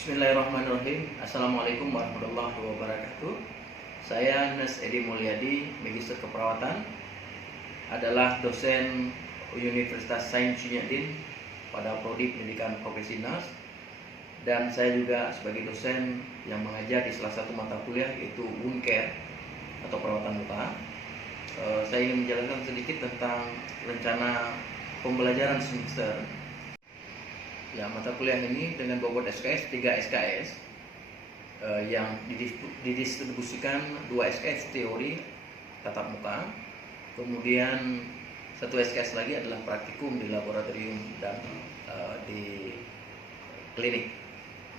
Bismillahirrahmanirrahim. Assalamualaikum warahmatullahi wabarakatuh. Saya Nes Edi Mulyadi, Magister Keperawatan, adalah dosen Universitas Sains Syedin pada Prodi Pendidikan Profesi Nas, dan saya juga sebagai dosen yang mengajar di salah satu mata kuliah yaitu Wound Care atau perawatan luka. Saya ingin menjelaskan sedikit tentang rencana pembelajaran semester. Ya, mata kuliah ini dengan bobot SKS 3 SKS yang didistribusikan 2 SKS teori tatap muka, kemudian 1 SKS lagi adalah praktikum di laboratorium dan di klinik.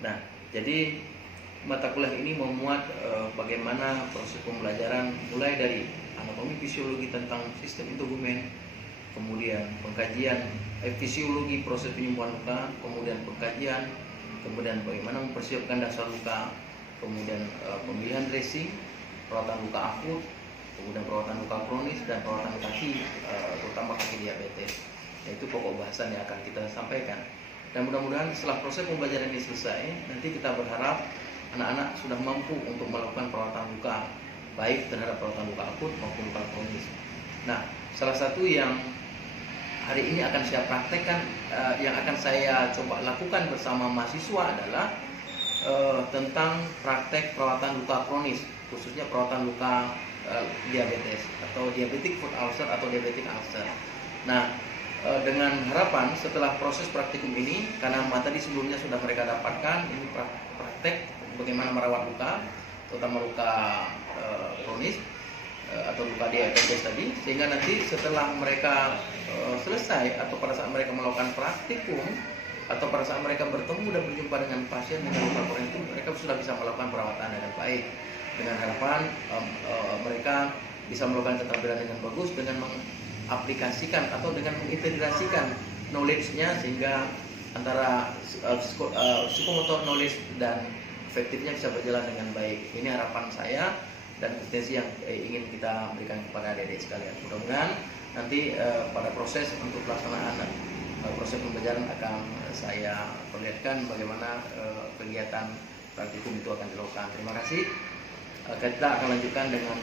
Nah, jadi mata kuliah ini memuat bagaimana proses pembelajaran mulai dari anatomi fisiologi tentang sistem integumen, kemudian pengkajian fisiologi proses penyembuhan luka, kemudian pengkajian, kemudian bagaimana mempersiapkan dasar luka, kemudian pemilihan dressing, perawatan luka akut, kemudian perawatan luka kronis, dan perawatan kaki, terutama kaki diabetes. Itu pokok bahasan yang akan kita sampaikan. Dan mudah-mudahan setelah proses pembelajaran ini selesai, nanti kita berharap anak-anak sudah mampu untuk melakukan perawatan luka, baik terhadap perawatan luka akut maupun luka kronis. Nah, salah satu yang hari ini akan saya praktekkan, yang akan saya coba lakukan bersama mahasiswa adalah tentang praktek perawatan luka kronis, khususnya perawatan luka diabetes atau diabetic foot ulcer atau diabetic ulcer. Nah, dengan harapan setelah proses praktikum ini, karena materi sebelumnya sudah mereka dapatkan, ini praktek bagaimana merawat luka, terutama luka kronis atau luka diabetes tadi, sehingga nanti setelah mereka selesai atau pada saat mereka melakukan praktikum atau pada saat mereka bertemu dan berjumpa dengan pasien dengan luka kronis itu, mereka sudah bisa melakukan perawatan dengan baik, dengan harapan mereka bisa melakukan keterampilan dengan bagus dengan mengaplikasikan atau dengan mengintegrasikan knowledge-nya, sehingga antara psikomotor knowledge dan efektifnya bisa berjalan dengan baik. Ini harapan saya dan potensi yang ingin kita berikan kepada adik-adik sekalian. Mudah-mudahan nanti pada proses untuk pelaksanaan proses pembelajaran akan saya perlihatkan bagaimana kegiatan praktikum itu akan dilakukan. Terima kasih. Kita akan lanjutkan dengan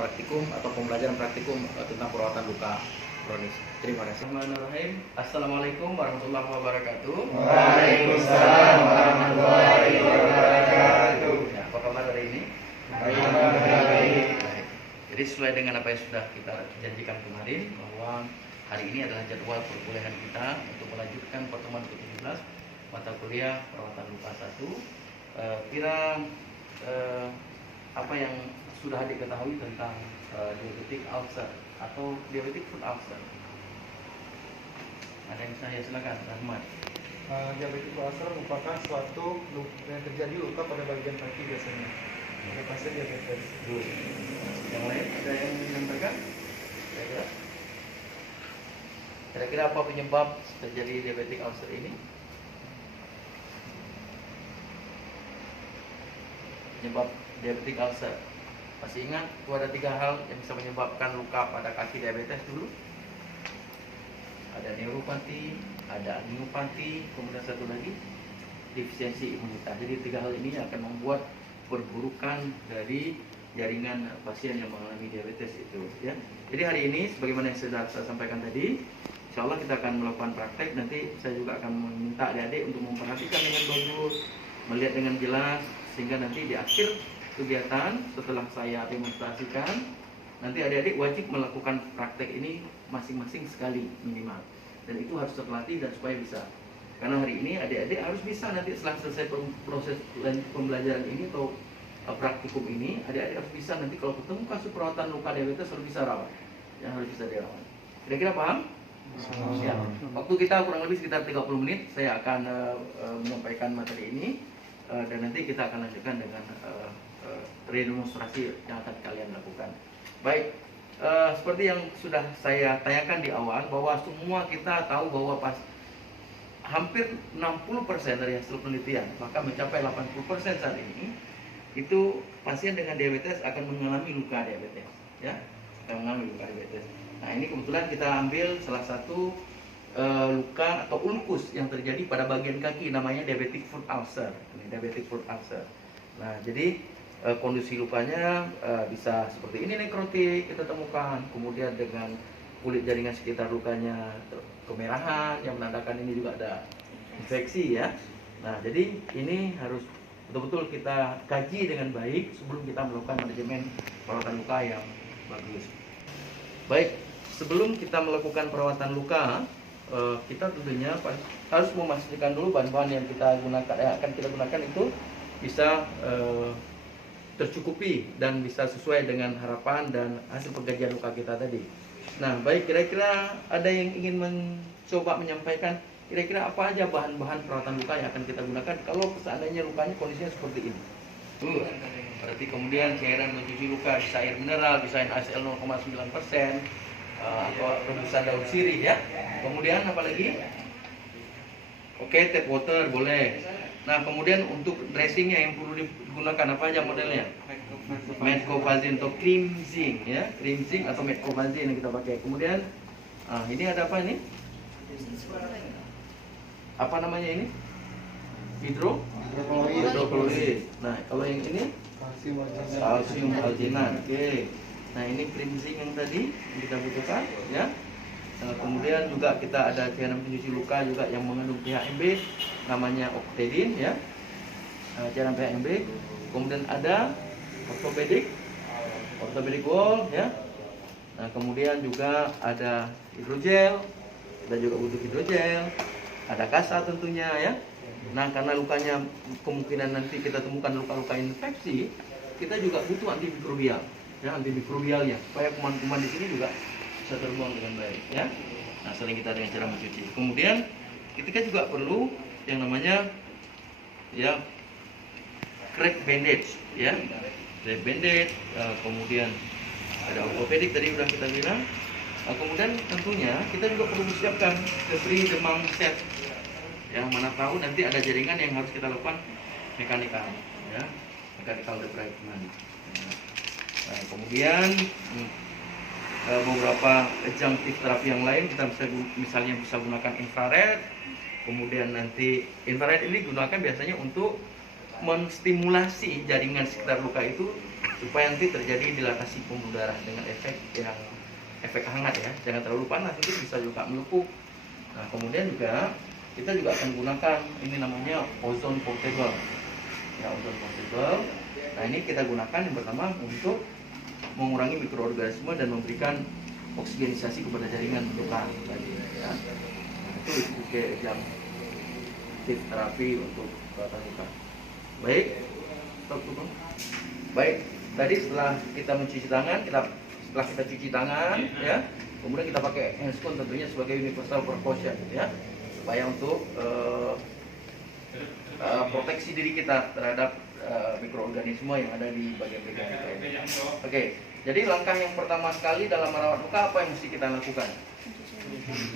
praktikum atau pembelajaran praktikum tentang perawatan luka kronis. Terima kasih. Bismillahirrahmanirrahim. Assalamualaikum warahmatullahi wabarakatuh. Waalaikumsalam warahmatullahi wabarakatuh. Ya, apa kabar hari ini? Baik. Jadi sesuai dengan apa yang sudah kita janjikan kemarin, bahwa hari ini adalah jadwal perkuliahan kita untuk melanjutkan pertemuan ke-17 mata kuliah perawatan luka 1. Apa yang sudah adik ketahui tentang diabetic ulcer atau diabetic foot ulcer? Ada yang saya silakan, Rahmat. Diabetic ulcer merupakan suatu yang terjadi luka pada bagian kaki biasanya. Pada pasien diabetes. Yang lain ada yang menyampaikan? Kira-kira apa penyebab terjadi diabetic ulcer ini? Penyebab diabetic ulcer, masih ingat? Itu ada 3 hal yang bisa menyebabkan luka pada kaki diabetes dulu. Ada neuropati, ada miopati, kemudian satu lagi defisiensi imunitas. Jadi 3 hal ini akan membuat perburukan dari jaringan pasien yang mengalami diabetes itu, ya. Jadi hari ini sebagaimana yang sudah saya sampaikan tadi, insya Allah kita akan melakukan praktek. Nanti saya juga akan meminta adik-adik untuk memperhatikan dengan bagus, melihat dengan jelas, sehingga nanti di akhir kegiatan setelah saya demonstrasikan, nanti adik-adik wajib melakukan praktek ini masing-masing sekali minimal, dan itu harus terlatih dan supaya bisa. Karena hari ini adik-adik harus bisa nanti setelah selesai proses pembelajaran ini atau praktikum ini, adik-adik harus bisa nanti kalau ketemu kasus perawatan luka diabetes harus bisa rawat, yang harus bisa dirawat. Kira-kira paham? Ya. Waktu kita kurang lebih sekitar 30 menit. Saya akan menyampaikan materi ini dan nanti kita akan lanjutkan dengan redemonstrasi yang akan kalian lakukan. Baik, seperti yang sudah saya tanyakan di awal, bahwa semua kita tahu bahwa hampir 60% dari hasil penelitian, bahkan mencapai 80% saat ini, itu pasien dengan diabetes akan mengalami luka diabetes, ya, akan mengalami luka diabetes. Nah, ini kebetulan kita ambil salah satu luka atau ulkus yang terjadi pada bagian kaki, namanya diabetic foot ulcer. Ini diabetic foot ulcer. Nah, jadi kondisi lukanya bisa seperti ini, nekrotik kita temukan, kemudian dengan kulit jaringan sekitar lukanya kemerahan yang menandakan ini juga ada infeksi ya. Nah, jadi ini harus betul-betul kita kaji dengan baik sebelum kita melakukan manajemen perawatan luka yang bagus. Baik, sebelum kita melakukan perawatan luka, kita tentunya harus memastikan dulu bahan-bahan yang kita gunakan, akan kita gunakan itu bisa tercukupi dan bisa sesuai dengan harapan dan hasil pengkajian luka kita tadi. Nah, baik, kira-kira ada yang ingin mencoba menyampaikan kira-kira apa aja bahan-bahan perawatan luka yang akan kita gunakan kalau seandainya lukanya kondisinya seperti ini. Berarti kemudian cairan mencuci luka bisa air mineral, bisa NaCl 0,9%, atau rebusan daun sirih ya. Kemudian apa lagi? Oke, tap water boleh. Nah, kemudian untuk dressingnya yang perlu digunakan apa aja modelnya? Metcobazine atau cream zinc ya, cream zinc atau metcobazine yang kita pakai. Kemudian ini ada apa ini? Apa namanya ini? Hidroklorid. Nah, kalau yang ini kalsium alginat. Oke. Nah, ini cream zinc yang tadi yang kita butuhkan ya. Kemudian juga kita ada cairan pencuci luka juga yang mengandung PHMB, namanya Octedin ya, cairan PHMB. Kemudian ada orthopedic wall ya. Nah, kemudian juga ada hidrogel, kita juga butuh hidrogel, ada kasa tentunya ya. Nah, karena lukanya kemungkinan nanti kita temukan luka-luka infeksi, kita juga butuh antimikrobial ya, antimikrobialnya supaya kuman-kuman di sini juga bisa terbuang dengan baik ya. Nah, sering kita dengan cara mencuci. Kemudian kita juga perlu yang namanya ya crack bandage ya, crack bandage. Kemudian ada orthopedic tadi udah kita bilang. Kemudian tentunya kita juga perlu siapkan free demam set yang mana tahu nanti ada jaringan yang harus kita lakukan mekanikal ya, mechanical debridement. Nah, kemudian beberapa adjunctive terapi yang lain kita bisa misalnya bisa gunakan infrared. Kemudian nanti infrared ini digunakan biasanya untuk menstimulasi jaringan sekitar luka itu supaya nanti terjadi dilatasi pembuluh darah dengan efek hangat ya, jangan terlalu panas nanti bisa juga melepuh. Nah, kemudian juga kita juga akan gunakan ini namanya ozone portable ya, ozone portable. Nah, ini kita gunakan yang pertama untuk mengurangi mikroorganisme dan memberikan oksigenisasi kepada jaringan luka tadi ya. Nah, itu sebagai yang tip terapi untuk perawatan luka. Baik, baik. Tadi setelah kita mencuci tangan, setelah kita cuci tangan ya, kemudian kita pakai handscoon tentunya sebagai universal precaution ya, supaya untuk proteksi diri kita terhadap mikroorganisme yang ada di bagian-bagian kita ini. Oke, jadi langkah yang pertama sekali dalam merawat luka apa yang mesti kita lakukan?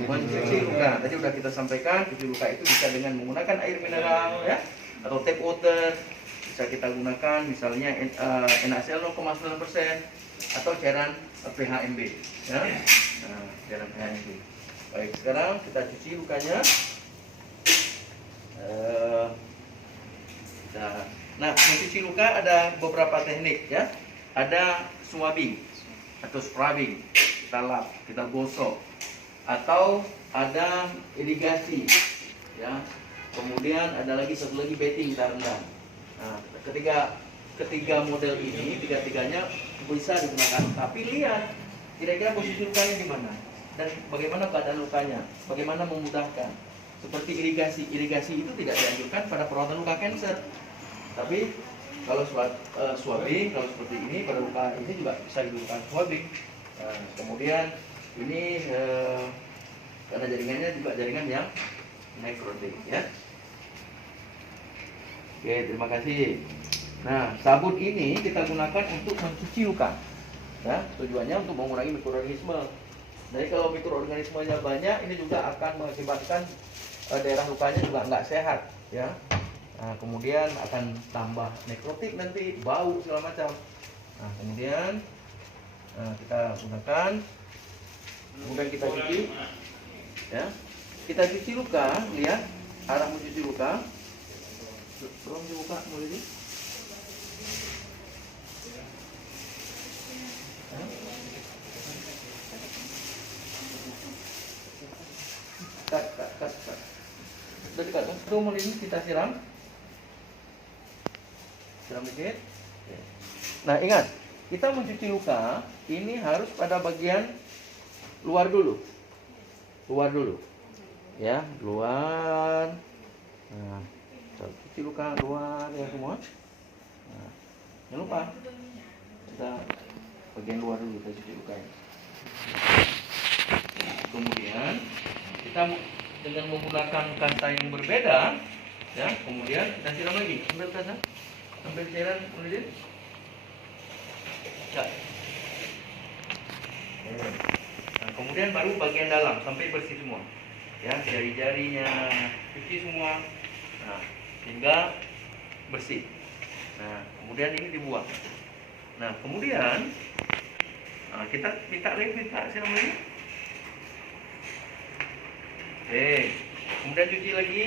Mencuci luka. Tadi sudah kita sampaikan, cuci luka itu bisa dengan menggunakan air mineral ya, atau tap water. Bisa kita gunakan misalnya NaCl 0,9% atau cairan PHMB ya. Nah, cairan PHMB. Baik, sekarang kita cuci lukanya. Nah, mencuci luka ada beberapa teknik ya. Ada swabbing atau scrubbing, kita lap, kita gosok, atau ada irigasi ya. Kemudian ada lagi satu lagi bedding, kita rendam. Nah, ketiga model ini, tiga-tiganya bisa digunakan. Tapi lihat kira-kira posisi lukanya di mana dan bagaimana keadaan lukanya, bagaimana memudahkan. Seperti irigasi itu tidak dianjurkan pada perawatan luka kanker. Tapi kalau swabbing, kalau seperti ini pada luka ini juga bisa dilakukan swabbing. Kemudian ini karena jaringannya juga jaringan yang nekrotik ya. Oke, terima kasih. Nah, sabun ini kita gunakan untuk mencuci luka. Ya, tujuannya untuk mengurangi mikroorganisme. Jadi kalau mikroorganismenya banyak, ini juga akan mengakibatkan daerah lukanya juga nggak sehat, ya. Nah, kemudian akan tambah nekrotik nanti, bau segala macam. Nah, kemudian kita gunakan, kemudian kita cuci, ya. kita cuci luka, lihat arah mencuci luka. Tolong dibuka mulai ini. Cut. Udah dekat kan? Tuh mulai ini kita siram dikit. Nah ingat, kita mencuci luka ini harus pada bagian luar dulu, ya, luar. Nah, cuci luka luar ya semua. Nah, jangan lupa kita bagian luar dulu kita cuci lukanya. Kemudian kita dengan menggunakan kasta yang berbeda, ya, kemudian kita siram lagi. Ambil kasta, ambil cairan, kemudian. Ya. Nah, kemudian baru bagian dalam sampai bersih semua, ya, jari-jarinya cuci semua, nah, hingga bersih. Nah, kemudian ini dibuang. Nah, kemudian kita minta siram lagi. Oke, kemudian cuci lagi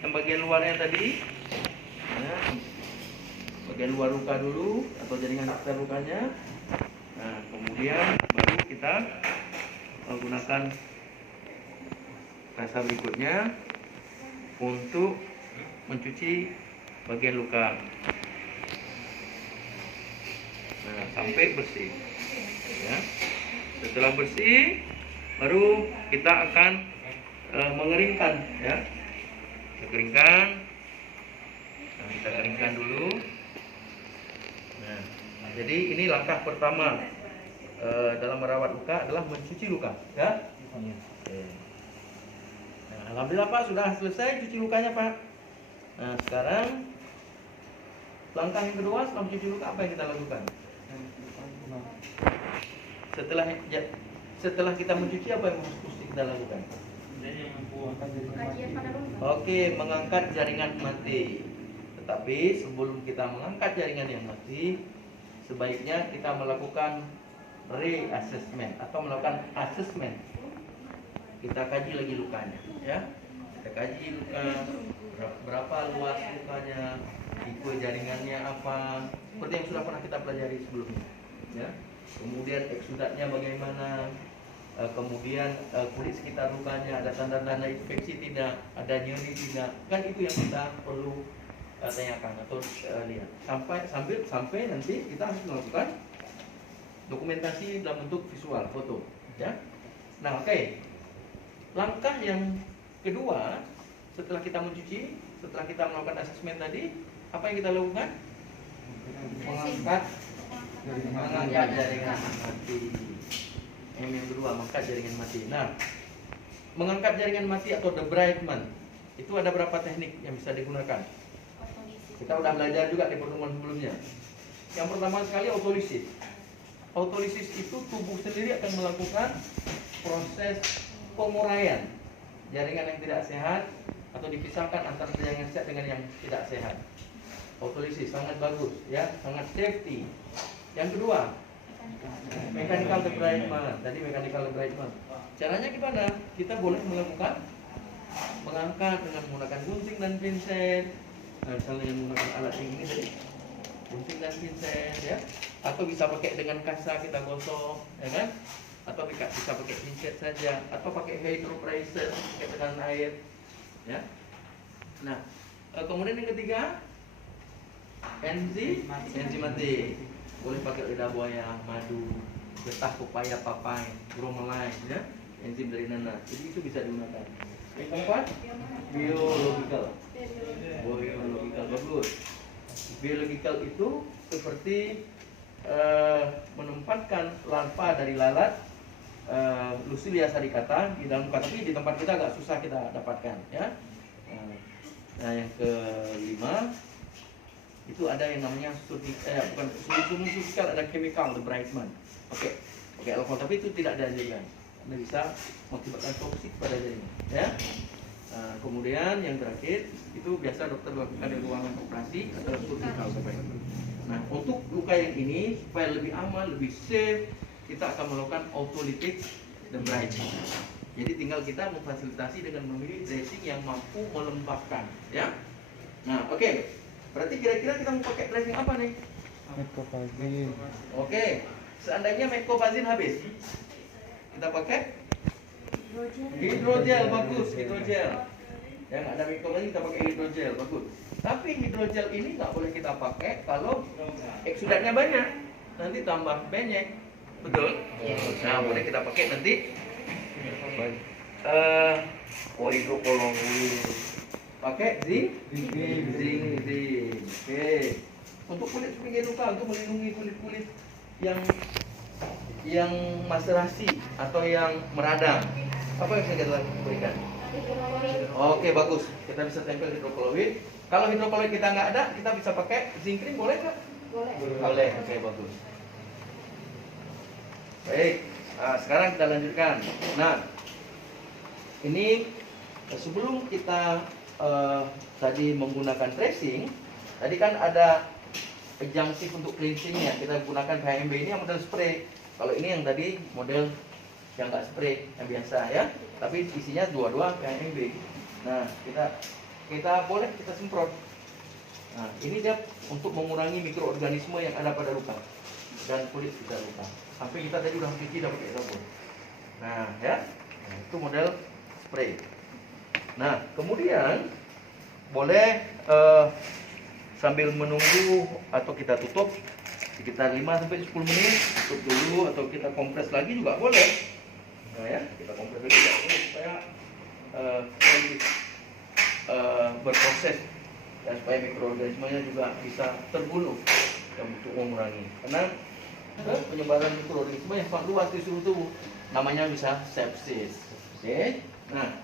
yang bagian luarnya tadi, nah, bagian luar luka dulu atau jaringan sekitar lukanya. Nah, kemudian baru kita menggunakan kasta berikutnya untuk mencuci bagian luka. Nah, sampai bersih. Ya. Setelah bersih, baru kita akan mengeringkan, ya. Kita keringkan. Nah, kita keringkan dulu. Nah, jadi ini langkah pertama dalam merawat luka adalah mencuci luka, ya. Oke. Nah, alhamdulillah Pak sudah selesai cuci lukanya Pak. Nah, sekarang langkah yang kedua setelah mencuci luka apa yang kita lakukan? Setelah kita mencuci apa yang mesti kita lakukan? Oke, mengangkat jaringan mati. Tetapi sebelum kita mengangkat jaringan yang mati, sebaiknya kita melakukan reassessment atau melakukan assessment. Kita kaji lagi lukanya, ya. Kita kaji luka, berapa luas lukanya, tipe jaringannya apa, seperti yang sudah pernah kita pelajari sebelumnya, ya. Kemudian eksudatnya bagaimana, kemudian kulit sekitar lukanya ada tanda-tanda infeksi tidak, ada nyeri tidak, kan itu yang kita perlu tanyakan atau lihat. Sampai nanti kita harus melakukan dokumentasi dalam bentuk visual, foto, ya. Nah, oke. Langkah yang kedua setelah kita mencuci, setelah kita melakukan asesmen tadi, apa yang kita lakukan? Mengangkat jaringan mati. Yang kedua, mengangkat jaringan mati. Nah, mengangkat jaringan mati atau debridement itu ada berapa teknik yang bisa digunakan? Kita udah belajar juga di pertemuan sebelumnya. Yang pertama sekali autolisis. Autolisis itu tubuh sendiri akan melakukan proses pemuraian jaringan yang tidak sehat atau dipisahkan antara jaringan sehat dengan yang tidak sehat. Autolisis sangat bagus, ya, sangat safety. Yang kedua, mechanical debridement. Tadi mechanical debridement. Caranya gimana? Kita boleh melakukan mengangkat dengan menggunakan gunting dan pinset. Nah, misalnya yang menggunakan alat yang ini tadi, gunting dan pinset, ya. Atau bisa pakai dengan kasa kita gosok, ya kan? Atau bisa pakai pinset saja, atau pakai hydropressure, pakai tekanan air, ya. Nah, kemudian yang ketiga, enzimatik. Boleh pakai lidah buaya, madu, getah pepaya, papai, bromelain, ya, enzim dari nanas. Jadi itu bisa digunakan. Yang keempat, biological, bagus. Biological itu seperti menempatkan larva dari lalat Lucilia salicata di dalam luka, tapi di tempat kita agak susah kita dapatkan, ya. Nah, yang kelima itu ada yang namanya bukan surgical, ada chemical debridement. Oke, alkohol, tapi itu tidak ada jaringan. Anda bisa mengakibatkan toksik pada jaringan, ya. Nah, kemudian yang terakhir itu biasa dokter lakukan di ruangan operasi atau surgical debridement. Nah, untuk luka yang ini supaya lebih aman, lebih safe, kita akan melakukan autolytic debridement. Jadi tinggal kita memfasilitasi dengan memilih dressing yang mampu melembabkan, ya. Nah, oke. Berarti kira-kira kita mau pakai dressing apa nih? Mecobazin. Oke. Seandainya mecobazin habis, kita pakai hidrogel, bagus, hidrogel. Ya, nggak ada mecobazin, kita pakai hidrogel, bagus. Tapi hidrogel ini nggak boleh kita pakai kalau eksudatnya banyak, nanti tambah banyak, betul? Nah, boleh kita pakai nanti hidrokolloid. Pakai zinc. Oke. Untuk kulit sebagai luka, untuk melindungi kulit-kulit yang maserasi atau yang meradang. Apa yang bisa kita berikan? Oke, bagus. Kita bisa tempel hidrokolloid. Kalau hidrokolloid kita nggak ada, kita bisa pakai zinc cream, boleh nggak? Boleh. Oke, bagus. Baik. Nah, sekarang kita lanjutkan. Nah, ini sebelum kita tadi menggunakan dressing, tadi kan ada adjunctive untuk cleansingnya. Kita gunakan KMB ini yang model spray. Kalau ini yang tadi model yang nggak spray, yang biasa ya. Tapi isinya dua-dua KMB. Nah, kita boleh kita semprot. Nah, ini dia untuk mengurangi mikroorganisme yang ada pada luka dan kulit kita luka. Sampai kita tadi udah cuci udah pakai sabun. Nah, ya. Nah, itu model spray. Nah, kemudian boleh sambil menunggu atau kita tutup sekitar 5-10 menit, tutup dulu atau kita kompres lagi juga boleh. Nah, ya, kita kompres lagi juga boleh supaya berproses dan supaya mikroorganismenya juga bisa terbunuh dan untuk mengurangi. Karena penyebaran mikroorganisme yang sangat luas di seluruh tubuh, namanya bisa sepsis. Oke. Nah,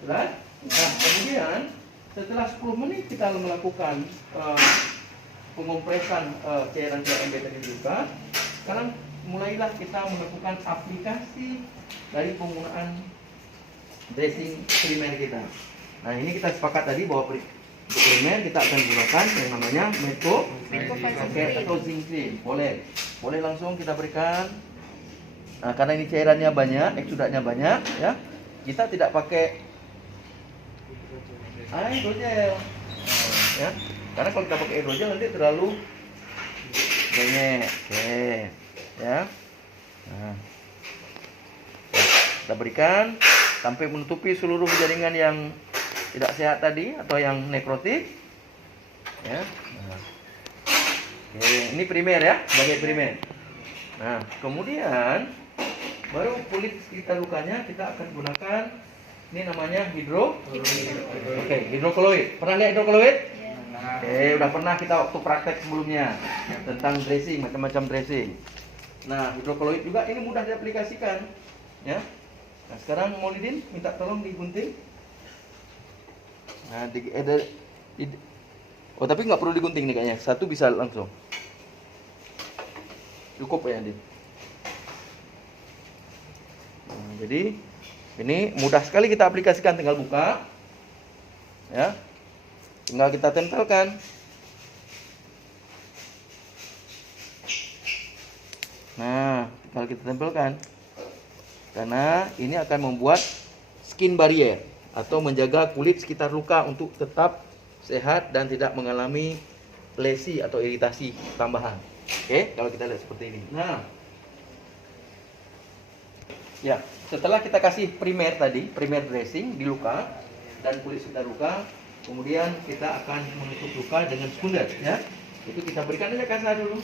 kemudian setelah 10 menit kita melakukan pengompresan cairan KMB tadi juga, sekarang mulailah kita melakukan aplikasi dari penggunaan dressing primer kita. Nah, ini kita sepakat tadi bahwa untuk primer kita akan gunakan yang namanya atau zinc cream. Boleh langsung kita berikan. Nah, karena ini cairannya banyak, eksudatnya banyak, ya. Kita tidak pakai hidrogel, ya. Karena kalau kita pakai hidrogel nanti terlalu banyak. Oke, ya. Nah, kita berikan sampai menutupi seluruh jaringan yang tidak sehat tadi atau yang nekrotik, ya. Nah. Oke, ini primer ya, sebagai primer. Nah, kemudian baru kulit sekitar lukanya kita akan gunakan ini namanya hidrokolloid. Pernah lihat hidrokolloid? Oke, udah pernah kita waktu praktek sebelumnya tentang dressing, macam-macam dressing. Nah, hidrokolloid juga ini mudah diaplikasikan, ya. Nah, sekarang Maulidin minta tolong digunting. Nah, tapi nggak perlu digunting nih kayaknya. Satu bisa langsung. Cukup ya, Din. Nah, jadi ini mudah sekali kita aplikasikan, tinggal buka, ya, tinggal kita tempelkan. Nah, tinggal kita tempelkan, karena ini akan membuat skin barrier atau menjaga kulit sekitar luka untuk tetap sehat dan tidak mengalami lesi atau iritasi tambahan. Oke, kalau kita lihat seperti ini. Nah, ya, setelah kita kasih primer tadi, primer dressing di luka dan kulit sekitar luka, kemudian kita akan menutup luka dengan sekunder, ya. Itu kita berikan aja kasar dulu,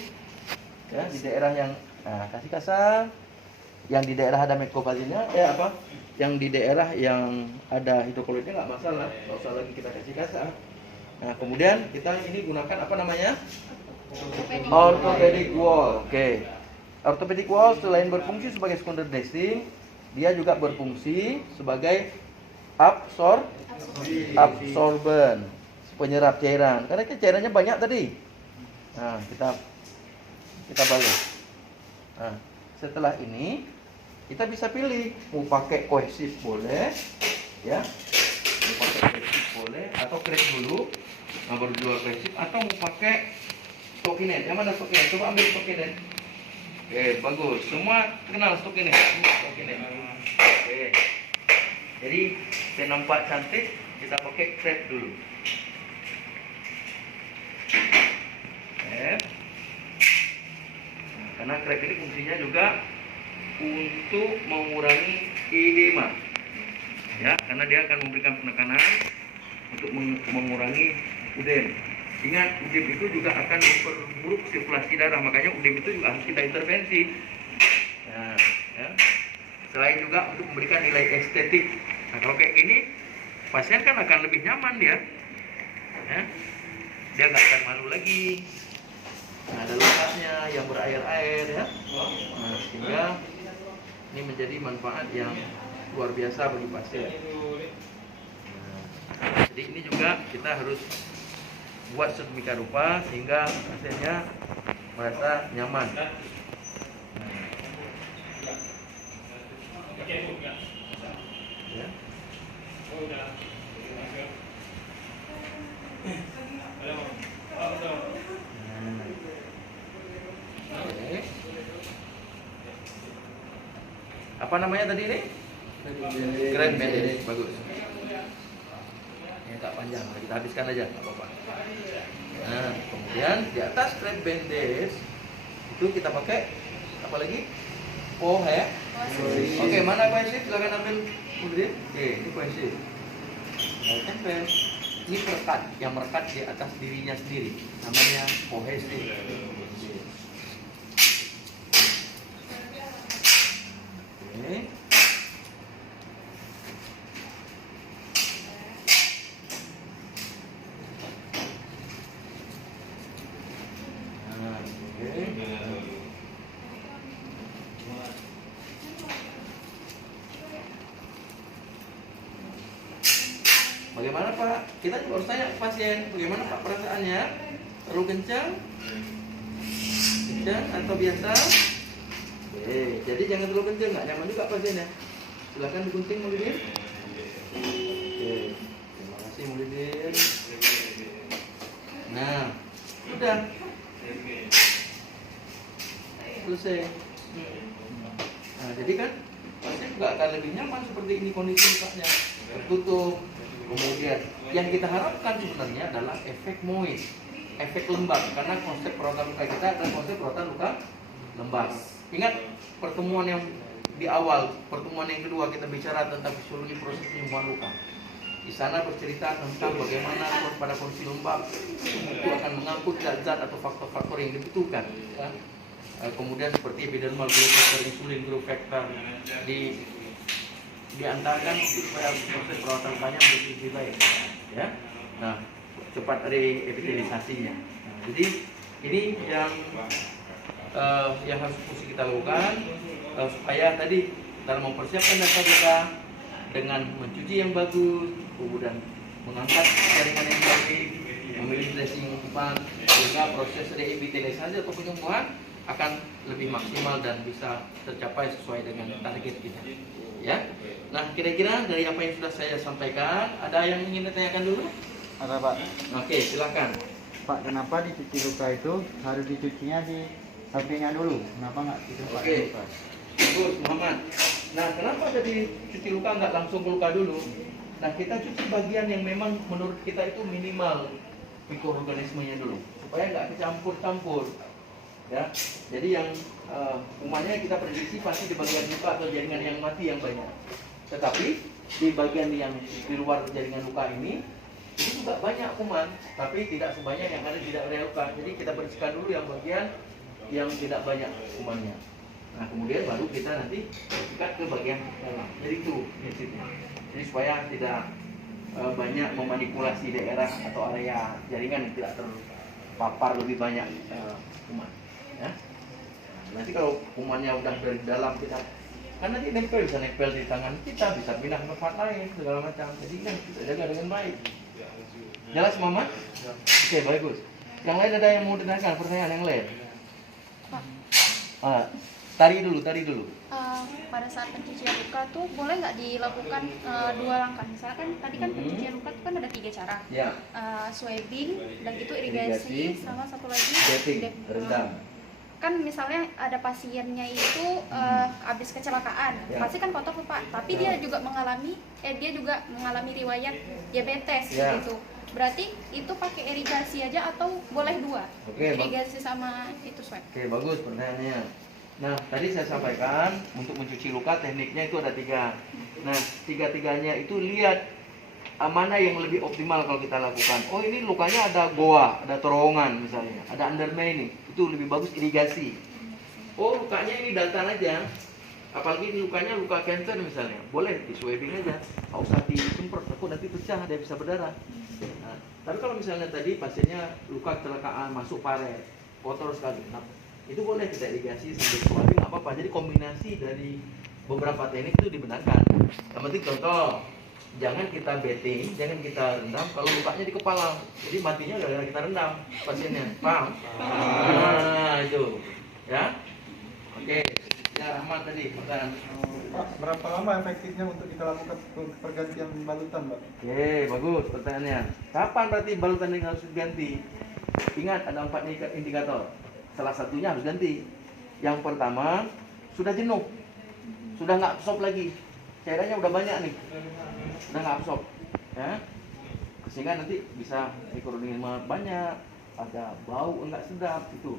ya, di daerah yang kasih kasar. Yang di daerah ada mecobazin-nya, yang di daerah yang ada hidrokolloidnya nggak masalah, nggak usah lagi kita kasih kasar. Nah, kemudian kita ini gunakan apa namanya? Orthopedic wall. Oke. Orthopedic wall selain berfungsi sebagai sekunder dressing, dia juga berfungsi sebagai absorben, penyerap cairan. Karena cairannya banyak tadi. Nah, kita balik. Nah, setelah ini kita bisa pilih mau pakai kohesif boleh, ya. Mau pakai kohesif boleh atau kret dulu, baru jual kohesif, atau mau pakai stockinette. Yang mana stockinette? Coba ambil stockinette. Oke, bagus. Semua kenal stockinette. Oke. Jadi saya nampak cantik, kita pakai crepe dulu. Crepe. Nah, karena crepe ini fungsinya juga untuk mengurangi edema, ya, karena dia akan memberikan penekanan untuk mengurangi udem. Ingat, udem itu juga akan memperburuk sirkulasi darah, makanya udem itu juga harus kita intervensi. Nah, ya. Selain juga untuk memberikan nilai estetik. Nah, kalau kayak gini, pasien kan akan lebih nyaman dia, ya. Dia nggak akan malu lagi. Nah, ada lukanya yang berair-air, ya. Nah, sehingga ini menjadi manfaat yang luar biasa bagi pasien. Nah, jadi ini juga kita harus buat sedemikian rupa sehingga pasiennya merasa nyaman. Ya. Oke. Apa namanya tadi ini? Crepe bandage, bagus. Ini agak panjang, kita habiskan aja, nggak apa-apa. Nah, kemudian di atas crepe bandage itu kita pakai apa lagi? Ya. Oke, mana cohesive? Silakan ambil kemudian. Oke, ini cohesive. Tempel. Ini perekat, yang merekat di atas dirinya sendiri. Namanya cohesive. Oke. Nah, oke. Bagaimana Pak? Kita juga harus tanya ke pasien, bagaimana Pak perasaannya? Terlalu kencang? Kencang atau biasa? Oke, jadi jangan terlalu kencang, nggak nyaman juga pasiennya. Silakan digunting Mulidin. Oke, terima kasih Mulidin. Nah, sudah selesai. Nah, jadi kan pasien juga akan lebih nyaman seperti ini kondisi lukanya tertutup. Kemudian yang kita harapkan sebenarnya adalah efek moid, efek lembab, karena konsep perawatan luka kita adalah konsep perawatan luka lembab. Ingat pertemuan yang di awal, pertemuan yang kedua kita bicara tentang fisiologi proses penyembuhan luka. Di sana bercerita tentang bagaimana pada kondisi lembab itu akan mengangkut zat-zat atau faktor-faktor yang dibutuhkan. Ya. Kemudian seperti epidermal growth factor, insulin growth factor diantarkan supaya proses perawatan lukanya menjadi lebih baik, ya. Nah, cepat reepitelisasinya. Nah, jadi ini yang harus kita lakukan supaya tadi dalam mempersiapkan data kita dengan mencuci yang bagus, kemudian mengangkat jaringan yang baik, memilih dressing yang tepat, sehingga proses reepitelisasi atau penyembuhan akan lebih maksimal dan bisa tercapai sesuai dengan target kita. Ya, nah kira-kira dari apa yang sudah saya sampaikan, ada yang ingin ditanyakan dulu? Ada Pak. Oke, silakan. Pak, kenapa dicuci luka itu harus dicucinya di sampingnya dulu? Kenapa nggak cuci luka? Oke, bagus Muhammad. Nah, kenapa jadi cuci luka nggak langsung ke luka dulu? Nah, kita cuci bagian yang memang menurut kita itu minimal mikroorganismenya dulu, supaya nggak kecampur-campur. Ya, jadi yang umpamanya kita prediksi pasti di bagian luka atau jaringan yang mati yang banyak. Tetapi di bagian yang di luar jaringan luka ini itu juga banyak kuman, tapi tidak sebanyak yang ada di area luka. Jadi kita bersihkan dulu yang bagian yang tidak banyak kumannya. Nah, kemudian baru kita nanti sikat ke bagian dalam. Jadi itu prinsipnya. Jadi supaya tidak banyak memanipulasi daerah atau area jaringan yang tidak terpapar lebih banyak kuman. Ya. Nah, nanti kalau kumannya udah dari dalam kita, kan nanti bisa nempel di tangan kita, bisa pindah ke tempat lain segala macam. Jadi kan kita jaga dengan baik. Jelas Mama? Ya. Oke, bagus. Yang lain ada yang mau ditanyakan pertanyaan yang lain? Pak. Tari dulu. Pada saat pencucian luka tuh boleh nggak dilakukan 2 langkah? Misalnya kan tadi kan pencucian luka itu kan ada 3 cara. Ya. Swabbing, dan itu irigasi, sama satu lagi dapping, rendam. kan misalnya ada pasiennya itu habis kecelakaan, Ya. pasti kan kotor tuh Pak. Tapi dia juga mengalami riwayat diabetes Ya. gitu. Berarti itu pakai irigasi aja atau boleh dua? Oke, Irigasi sama itu swab. Oke, bagus pertanyaannya. Nah, tadi saya sampaikan untuk mencuci luka tekniknya itu ada 3. Nah, 3-tiganya itu lihat mana yang lebih optimal kalau kita lakukan. Oh, ini lukanya ada goa, ada terowongan misalnya, ada undermining. Itu lebih bagus irigasi. Oh, lukanya ini datar aja. Apalagi ini lukanya luka cancer misalnya, boleh di swabbing aja. Nggak usah disemprot, takut nanti pecah, dia bisa berdarah. Nah, tapi kalau misalnya tadi pasiennya luka kecelakaan masuk paret, kotor sekali, nah, itu boleh kita irigasi sambil swabbing, nggak apa-apa. Jadi kombinasi dari beberapa teknik itu dibenarkan. Yang penting contoh, jangan kita betting, jangan kita rendam kalau lukanya di kepala. Jadi matinya gara-gara kita rendam pasiennya, paham? Nah, itu, ya. Oke, ya Rahmat tadi pertanyaan. Pak, berapa lama efektifnya untuk kita lakukan pergantian balutan, Pak? Oke, bagus pertanyaannya. Kapan berarti balutan yang harus diganti? Ingat ada 4 indikator. Salah satunya harus ganti. Yang pertama, sudah jenuh, sudah nggak absorb lagi, cairannya udah banyak nih, udah nggak absorb, ya. Sehingga nanti bisa mikroorganisme banyak, ada bau enggak sedap itu.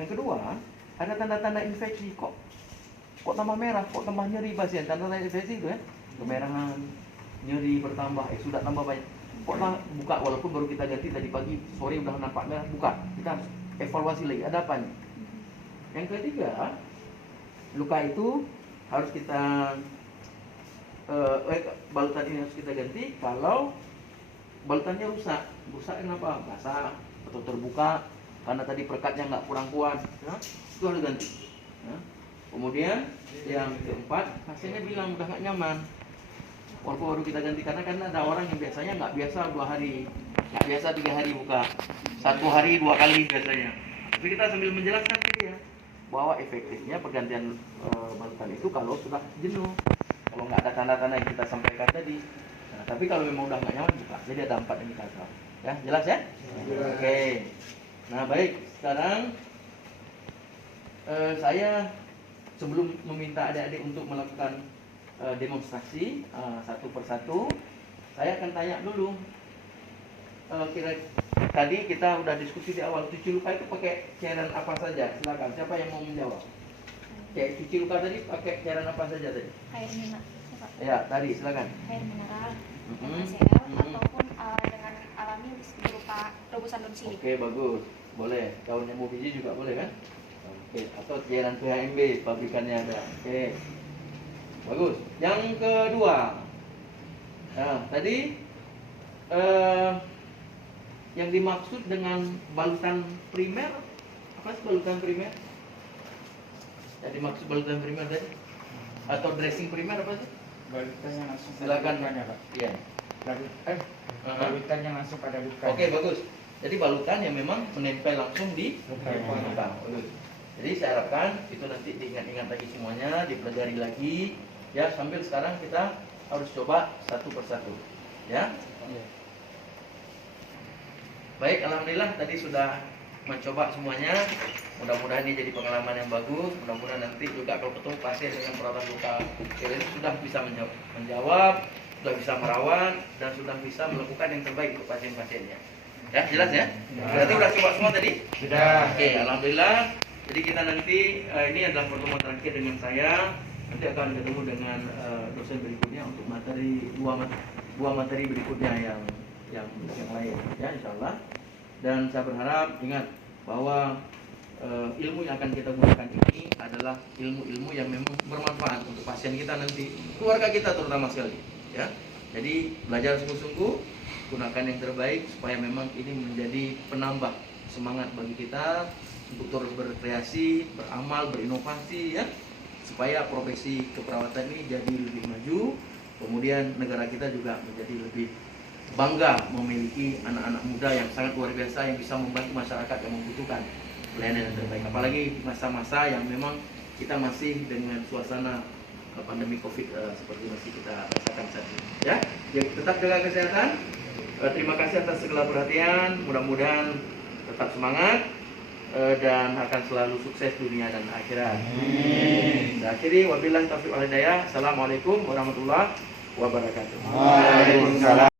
Yang kedua, ada tanda-tanda infeksi kok tambah merah, kok tambah nyeri pasien. Tanda-tanda infeksi itu ya, kemerahan, nyeri bertambah, sudah tambah banyak. Kok buka walaupun baru kita ganti tadi pagi, sore udah nampak merah, buka. Kita harus evaluasi lagi, ada apa nih? Yang ketiga, luka itu harus kita balutan ini harus kita ganti kalau balutannya rusak. Rusak kenapa? Basah atau terbuka karena tadi perekatnya nggak kurang kuat, ya? Itu harus ganti. Ya. Kemudian yang keempat, pasiennya bilang udah nggak nyaman, walaupun baru kita ganti karena ada orang yang biasanya nggak biasa 2 hari, nggak biasa 3 hari buka, 1 hari 2 kali biasanya. Tapi kita sambil menjelaskan ke dia bahwa efektifnya pergantian balutan itu kalau sudah jenuh, kalau nggak ada tanda-tanda yang kita sampaikan tadi. Nah, tapi kalau memang udah nggak nyaman buka. Jadi ada 4 indikator. Ya, jelas ya? Oke. Nah, baik. Sekarang saya sebelum meminta adik-adik untuk melakukan demonstrasi satu persatu, saya akan tanya dulu. Tadi kita udah diskusi di awal, cuci luka itu pakai cairan apa saja? Silakan, siapa yang mau menjawab? Cuci luka tadi pakai cairan apa saja tadi? Air mineral. Ya, tadi silakan. Air mineral, Mhm. HCl, Mhm. ataupun dengan alami berupa rebusan daun sirih. Oke, bagus. Boleh. Daunnya mau biji juga boleh kan? Oke, atau cairan PHMB pabrikannya ada. Oke. Bagus. Yang kedua. Nah, tadi yang dimaksud dengan balutan primer, apa sih balutan primer? Yang dimaksud balutan primer tadi? Atau dressing primer apa sih? Balutan yang langsung pada Silakan. lukanya, Pak. Iya. Balutan yang langsung pada luka. Oke, bagus. Jadi balutan yang memang menempel langsung di Luka. luka. Bagus. Jadi saya harapkan itu nanti diingat-ingat lagi semuanya, dipelajari lagi. Ya, sambil sekarang kita harus coba satu persatu. Ya. Iya. Baik, alhamdulillah tadi sudah mencoba semuanya. Mudah-mudahan ini jadi pengalaman yang bagus. Mudah-mudahan nanti juga kalau ketemu pasien dengan perawatan luka kecil ini sudah bisa menjawab, sudah bisa merawat, dan sudah bisa melakukan yang terbaik untuk pasien-pasiennya. Ya, jelas ya? Berarti sudah coba semua tadi? Sudah. Oke, alhamdulillah. Jadi kita nanti ini adalah pertemuan terakhir dengan saya. Nanti akan ketemu dengan dosen berikutnya untuk dua materi berikutnya yang lain, ya, insyaallah. Dan saya berharap ingat bahwa ilmu yang akan kita gunakan ini adalah ilmu-ilmu yang memang bermanfaat untuk pasien kita nanti, keluarga kita terutama sekali, ya. Jadi belajar sungguh-sungguh, gunakan yang terbaik supaya memang ini menjadi penambah semangat bagi kita untuk terus berkreasi, beramal, berinovasi, ya, supaya profesi keperawatan ini jadi lebih maju. Kemudian negara kita juga menjadi lebih bangga memiliki anak-anak muda yang sangat luar biasa yang bisa membantu masyarakat yang membutuhkan pelayanan yang terbaik. Apalagi di masa-masa yang memang kita masih dengan suasana pandemi COVID seperti masih kita rasakan saat ini. Ya, tetap jaga kesehatan. Terima kasih atas segala perhatian. Mudah-mudahan tetap semangat. dan akan selalu sukses dunia dan akhirat. Saya akhiri, wabillahi taufiq wal hidayah. Assalamualaikum warahmatullahi wabarakatuh. Waalaikumsalam.